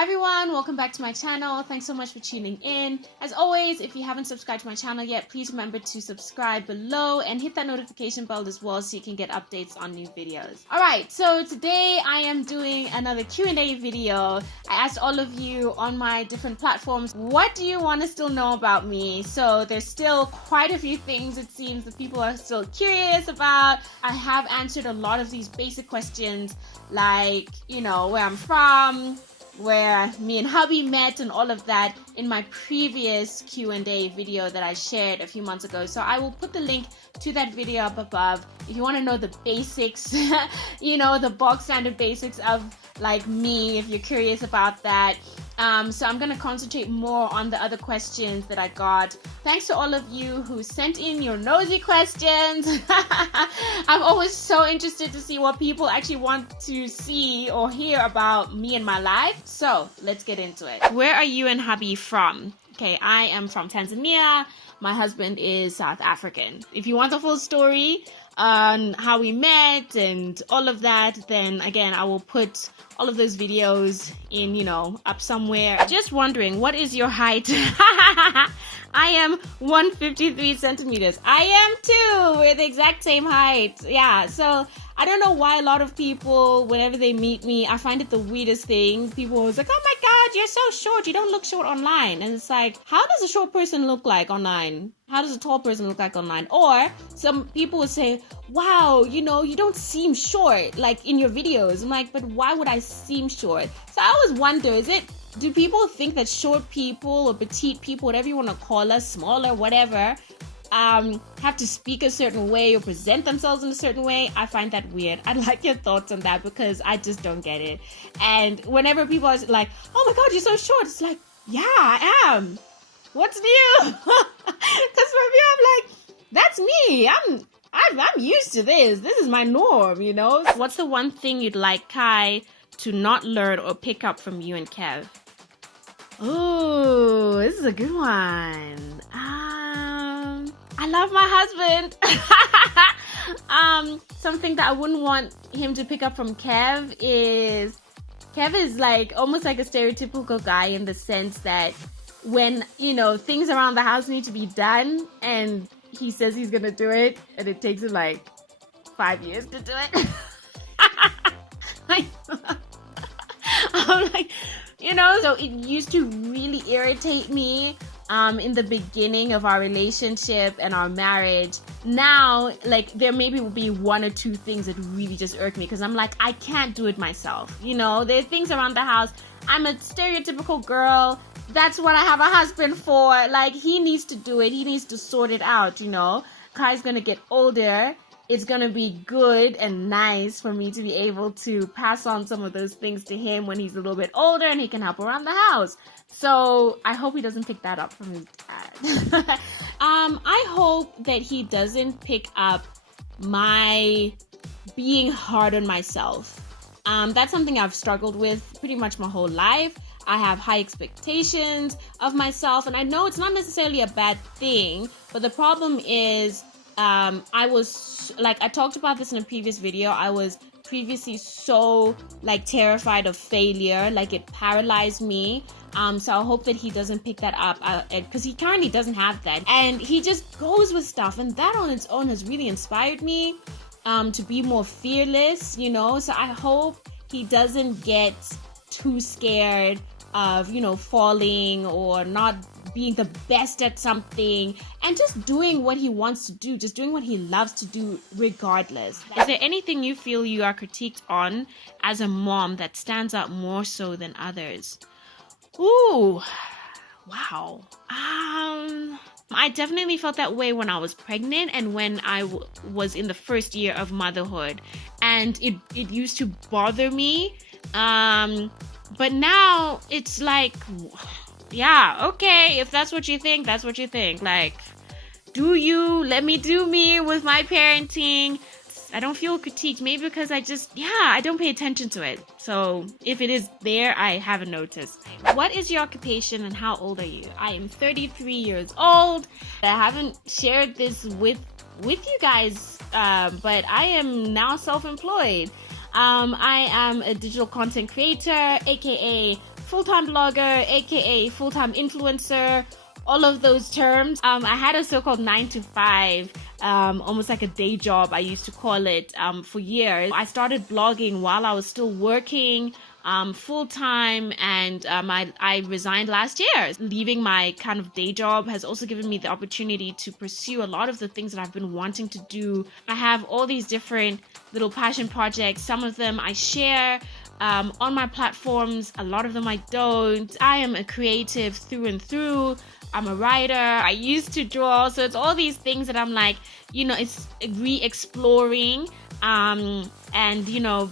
Hi everyone, welcome back to my channel. Thanks so much for tuning in. As always, if you haven't subscribed to my channel yet, please remember to subscribe below and hit that notification bell as well so you can get updates on new videos. Alright, so today I am doing another Q&A video. I asked all of you on my different platforms, what do you want to still know about me? So there's still quite a few things it seems that people are still curious about. I have answered a lot of these basic questions like, where I'm from, where me and hubby met and all of that in my previous Q&A video that I shared a few months ago. So I will put the link to that video up above if you want to know the basics, the bog standard basics of like me, if you're curious about that. So I'm going to concentrate more on the other questions that I got. Thanks to all of you who sent in your nosy questions. I'm always so interested to see what people actually want to see or hear about me and my life. So let's get into it. Where are you and hubby from? Okay, I am from Tanzania. My husband is South African. If you want the full story on how we met and all of that, then again, I will put all of those videos in, up somewhere. Just wondering, what is your height? I am 153 centimeters. I am too. We're the exact same height. Yeah, so I don't know why a lot of people, whenever they meet me, I find it the weirdest thing. People always like, oh my God, you're so short. You don't look short online. And it's like, how does a short person look like online? How does a tall person look like online? Or some people would say, wow, you don't seem short like in your videos. I'm like, but why would I seem short? So I always wonder, do people think that short people or petite people, whatever you want to call us, smaller, whatever, have to speak a certain way or present themselves in a certain way? I find that weird. I'd like your thoughts on that because I just don't get it. And whenever people are like, oh my God, you're so short, it's like, yeah, I am. What's new? Because for me, I'm like, that's me. I'm used to this. This is my norm, What's the one thing you'd like Kai to not learn or pick up from you and Kev? Oh, this is a good one. I love my husband. Something that I wouldn't want him to pick up from Kev is like almost like a stereotypical guy in the sense that when, things around the house need to be done and he says he's going to do it and it takes him like 5 years to do it. I'm like, so it used to really irritate me in the beginning of our relationship and our marriage. Now, like, there maybe will be one or two things that really just irk me because I'm like, I can't do it myself. There are things around the house. I'm a stereotypical girl. That's what I have a husband for. Like, he needs to do it. He needs to sort it out, Kai's gonna get older. It's gonna be good and nice for me to be able to pass on some of those things to him when he's a little bit older and he can help around the house. So I hope he doesn't pick that up from his dad. I hope that he doesn't pick up my being hard on myself. That's something I've struggled with pretty much my whole life. I have high expectations of myself, and I know it's not necessarily a bad thing, but the problem is I was, like, I talked about this in a previous video. I was previously so, like, terrified of failure, like it paralyzed me. So I hope that he doesn't pick that up because he currently doesn't have that. And he just goes with stuff, and that on its own has really inspired me to be more fearless, So I hope he doesn't get too scared of, falling or not being the best at something and just doing what he wants to do, just doing what he loves to do regardless. Is there anything you feel you are critiqued on as a mom that stands out more so than others? Ooh, wow. I definitely felt that way when I was pregnant and when I was in the first year of motherhood, and it used to bother me. But now it's like, yeah, okay, if that's what you think, that's what you think. Like, do you, let me do me with my parenting. I don't feel critiqued, maybe because I don't pay attention to it. So if it is there, I haven't noticed. What is your occupation and how old are you? I am 33 years old. I haven't shared this with you guys, but I am now self-employed. I am a digital content creator, aka full-time blogger, aka full-time influencer, all of those terms. I had a so-called 9 to 5, almost like a day job, I used to call it, for years. I started blogging while I was still working full-time, and I resigned last year. Leaving my kind of day job has also given me the opportunity to pursue a lot of the things that I've been wanting to do. I have all these different little passion projects. Some of them I share on my platforms, a lot of them I don't. I am a creative through and through. I'm a writer. I used to draw. So it's all these things that I'm like, it's re-exploring. And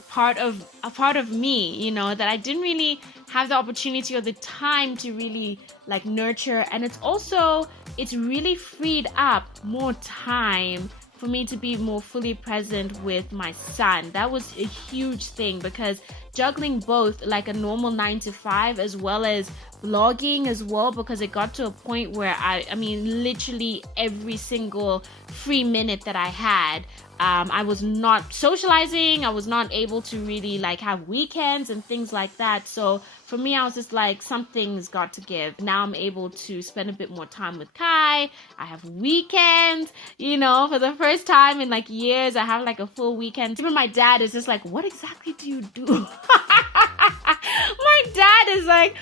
part of me, that I didn't really have the opportunity or the time to really like nurture. And it's really freed up more time for me to be more fully present with my son. That was a huge thing, because juggling both like a normal 9 to 5 as well as blogging as well, because it got to a point where I mean literally every single free minute that I had, I was not socializing. I was not able to really like have weekends and things like that. So for me, I was just like, something's got to give. Now I'm able to spend a bit more time with Kai. I have weekends, for the first time in like years, I have like a full weekend. Even my dad is just like, what exactly do you do? My dad is like,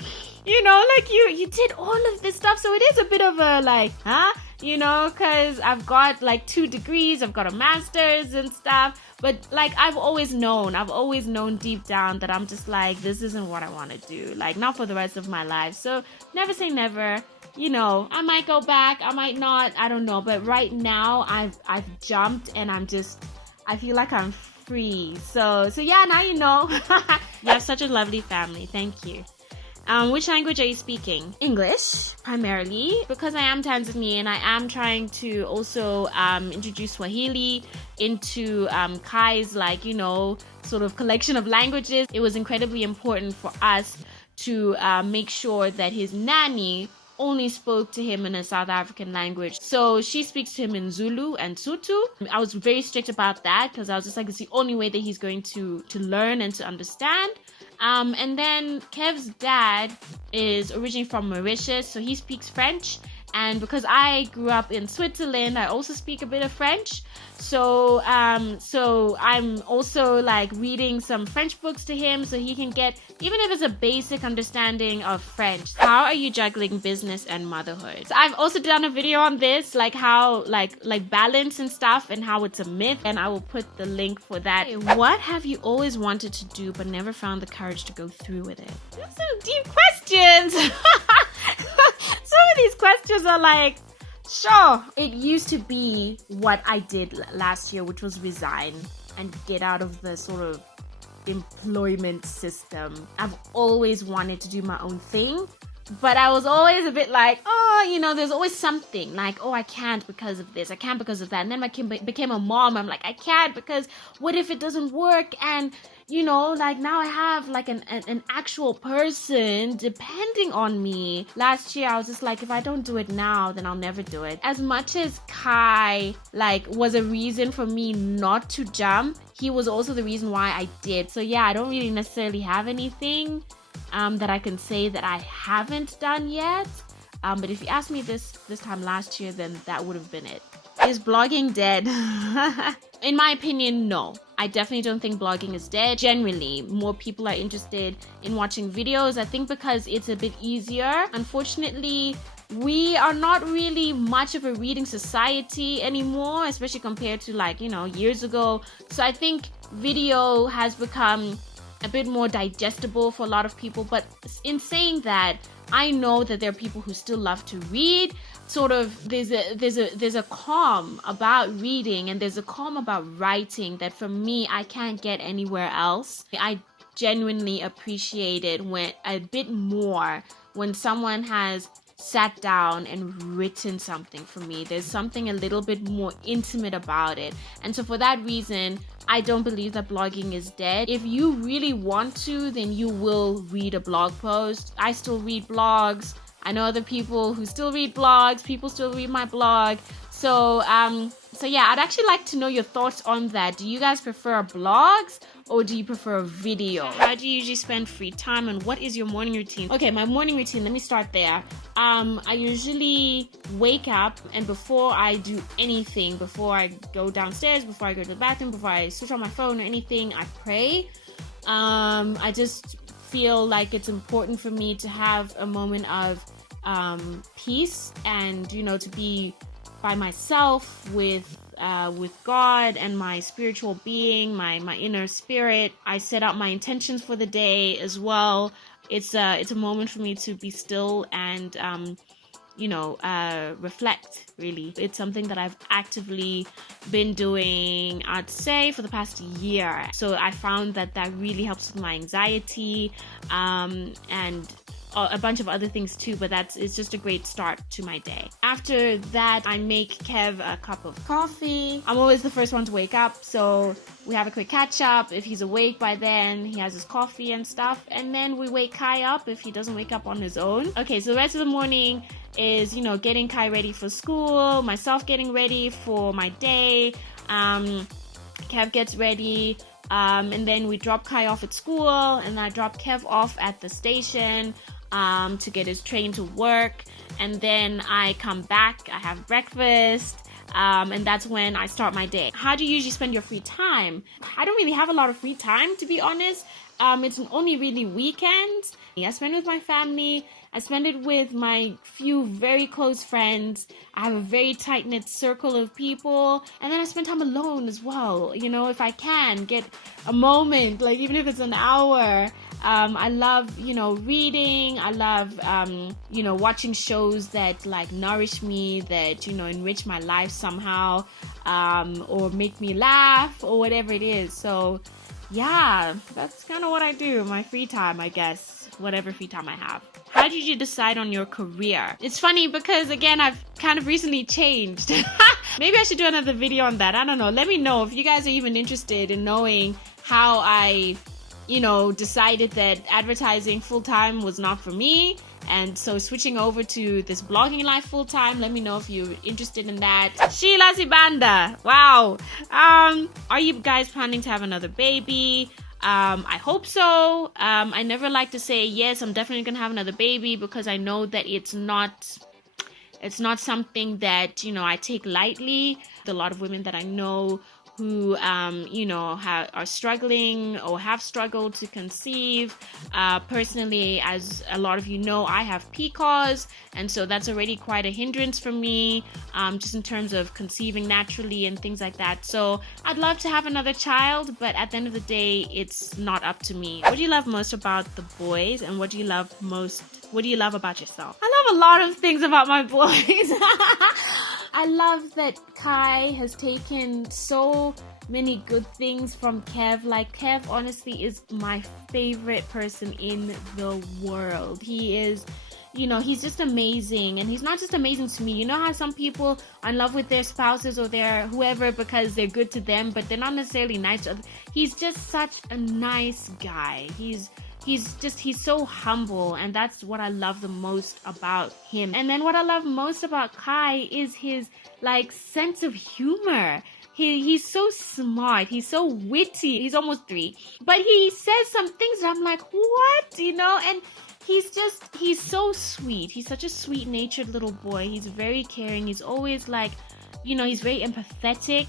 you did all of this stuff. So it is a bit of a like, huh? Because I've got like 2 degrees, I've got a master's and stuff. But like, I've always known deep down that I'm just like, this isn't what I want to do. Like, not for the rest of my life. So never say never. I might go back, I might not, I don't know. But right now I've jumped, and I feel like I'm free. So yeah, now you know. You have such a lovely family. Thank you. Which language are you speaking? English, primarily, because I am Tanzanian. I am trying to also introduce Swahili into Kai's sort of collection of languages. It was incredibly important for us to make sure that his nanny only spoke to him in a South African language. So she speaks to him in Zulu and Sotho. I was very strict about that, because I was just like, it's the only way that he's going to learn and to understand. And then Kev's dad is originally from Mauritius, so he speaks French. And because I grew up in Switzerland, I also speak a bit of French. So I'm also like reading some French books to him, so he can get, even if it's a basic understanding of French. How are you juggling business and motherhood? So I've also done a video on this, like how like balance and stuff, and how it's a myth, and I will put the link for that. What have you always wanted to do but never found the courage to go through with it? Those are deep questions. Some of these questions are like, sure. It used to be what I did last year, which was resign and get out of the sort of employment system. I've always wanted to do my own thing, but I was always a bit like, there's always something like, I can't because of this, I can't because of that. And then I became a mom. I'm like, I can't because what if it doesn't work? And like now I have like an actual person depending on me. Last year I was just like, if I don't do it now, then I'll never do it. As much as Kai was a reason for me not to jump, he was also the reason why I did. So yeah, I don't really necessarily have anything that I can say that I haven't done yet. But if you asked me this time last year, then that would have been it. Is blogging dead? In my opinion, no. I definitely don't think blogging is dead. Generally, more people are interested in watching videos. I think because it's a bit easier. Unfortunately, we are not really much of a reading society anymore, especially compared to years ago. So I think video has become a bit more digestible for a lot of people. But in saying that, I know that there are people who still love to read. Sort of there's a calm about reading, and there's a calm about writing that for me I can't get anywhere else. I genuinely appreciate it a bit more when someone has sat down and written something for me. There's something a little bit more intimate about it. And so for that reason, I don't believe that blogging is dead. If you really want to, then you will read a blog post. I still read blogs. I know other people who still read blogs. People still read my blog. So yeah, I'd actually like to know your thoughts on that. Do you guys prefer blogs or do you prefer video? How do you usually spend free time and what is your morning routine? Okay, my morning routine, let me start there. I usually wake up and before I do anything, before I go downstairs, before I go to the bathroom, before I switch on my phone or anything, I pray. I just feel like it's important for me to have a moment of peace and, you know, to be by myself with God and my spiritual being, my inner spirit. I set out my intentions for the day as well. It's a moment for me to be still and reflect, really. It's something that I've actively been doing, I'd say, for the past year. So I found that really helps with my anxiety and a bunch of other things too, but it's just a great start to my day. After that, I make Kev a cup of coffee. I'm always the first one to wake up, so we have a quick catch up. If he's awake by then, he has his coffee and stuff, and then we wake Kai up if he doesn't wake up on his own. Okay, so the rest of the morning is, getting Kai ready for school, myself getting ready for my day, Kev gets ready, and then we drop Kai off at school, and I drop Kev off at the station to get his train to work, and then I come back, I have breakfast, and that's when I start my day. How do you usually spend your free time? I don't really have a lot of free time, to be honest. It's only really weekends. I spend it with my family. I spend it with my few very close friends. I have a very tight-knit circle of people. And then I spend time alone as well. If I can, get a moment, like even if it's an hour. I love, reading. I love, watching shows that like nourish me, that, enrich my life somehow, or make me laugh or whatever it is. So yeah, that's kind of what I do. My free time, I guess, whatever free time I have. How did you decide on your career? It's funny because, again, I've kind of recently changed. Maybe I should do another video on that. I don't know. Let me know if you guys are even interested in knowing how I, decided that advertising full-time was not for me. And so switching over to this blogging life full-time, let me know if you're interested in that. Sheila Sibanda. Wow. Are you guys planning to have another baby? I hope so. I never like to say, yes, I'm definitely going to have another baby, because I know that it's not something that, I take lightly. A lot of women that I know who, are struggling or have struggled to conceive. Personally, as a lot of you know, I have PCOS, and so that's already quite a hindrance for me, just in terms of conceiving naturally and things like that. So I'd love to have another child, but at the end of the day, it's not up to me. What do you love most about the boys, and what do you love about yourself? I love a lot of things about my boys. I love that Kai has taken so many good things from Kev. Like, Kev honestly is my favorite person in the world. He is, he's just amazing. And he's not just amazing to me. You know how some people are in love with their spouses or their whoever because they're good to them, but they're not necessarily nice to others. He's just such a nice guy. He's so humble, and that's what I love the most about him. And then what I love most about Kai is his sense of humor. He's so smart, he's so witty. He's almost 3, but he says some things that I'm like, what? And he's so sweet. He's such a sweet-natured little boy. He's very caring. He's always he's very empathetic,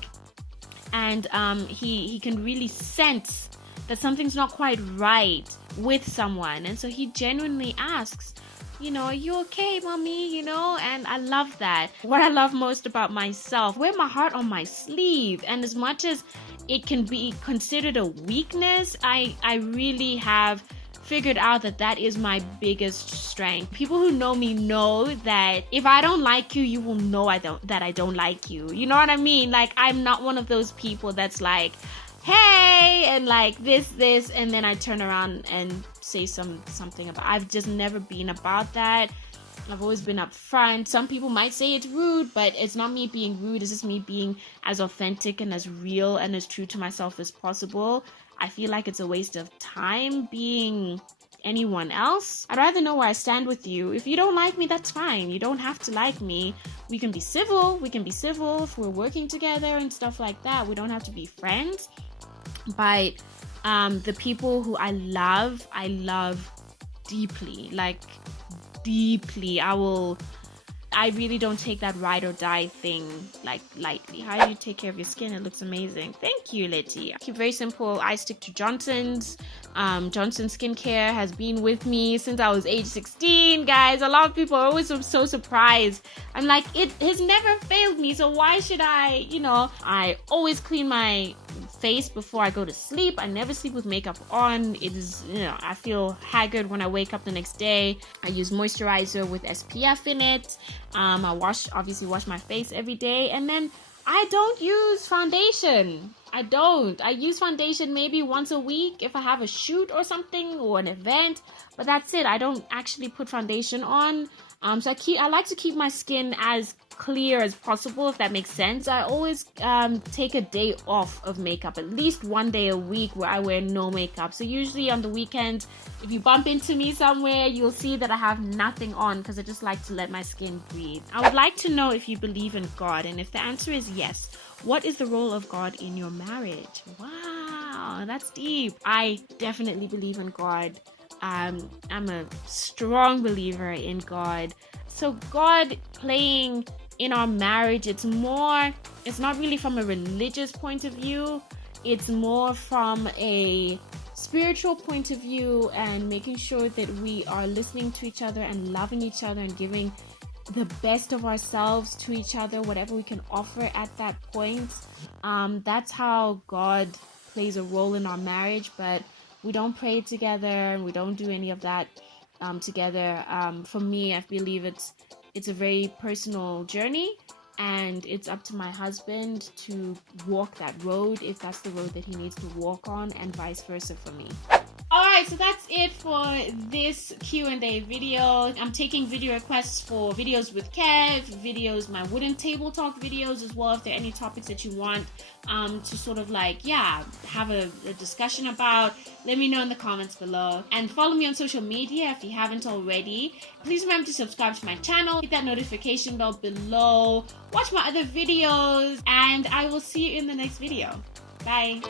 and he can really sense that something's not quite right with someone. And so he genuinely asks, are you okay, mommy? And I love that. What I love most about myself, wear my heart on my sleeve. And as much as it can be considered a weakness, I really have figured out that is my biggest strength. People who know me know that if I don't like you, you will know that I don't like you. You know what I mean? I'm not one of those people that's like, hey, and this, and then I turn around and say something about. I've just never been about that. I've always been upfront. Some people might say it's rude, but it's not me being rude. It's just me being as authentic and as real and as true to myself as possible. I feel like it's a waste of time being anyone else. I'd rather know where I stand with you. If you don't like me, that's fine. You don't have to like me. We can be civil. We can be civil if we're working together and stuff like that. We don't have to be friends. But the people who I love deeply, like deeply. I really don't take that ride or die thing like lightly. How do you take care of your skin? It looks amazing. Thank you, Letty. Keep very simple. I stick to Johnson's. Johnson Skincare has been with me since I was age 16, guys. A lot of people are always so surprised. I'm like, it has never failed me, so why should I, I always clean my face before I go to sleep. I never sleep with makeup on. It is, I feel haggard when I wake up the next day. I use moisturizer with SPF in it. I obviously wash my face every day, and then I don't use foundation. I use foundation maybe once a week if I have a shoot or something or an event, but that's it. I don't actually put foundation on. So I like to keep my skin as clear as possible, if that makes sense. I always take a day off of makeup, at least one day a week where I wear no makeup. So usually on the weekend, if you bump into me somewhere, you'll see that I have nothing on because I just like to let my skin breathe. I would like to know if you believe in God, and if the answer is yes, what is the role of God in your marriage? Wow, that's deep. I definitely believe in God. I'm a strong believer in God. So God playing in our marriage, it's not really from a religious point of view. It's more from a spiritual point of view, and making sure that we are listening to each other and loving each other and giving the best of ourselves to each other, whatever we can offer at that point. That's how God plays a role in our marriage, but we don't pray together and we don't do any of that together. For me, I believe it's a very personal journey, and it's up to my husband to walk that road if that's the road that he needs to walk on, and vice versa for me. Alright, so that's it for this Q&A video. I'm taking video requests for videos with Kev, my wooden table talk videos as well. If there are any topics that you want to sort of have a discussion about, let me know in the comments below. And follow me on social media if you haven't already. Please remember to subscribe to my channel, hit that notification bell below, watch my other videos, and I will see you in the next video. Bye.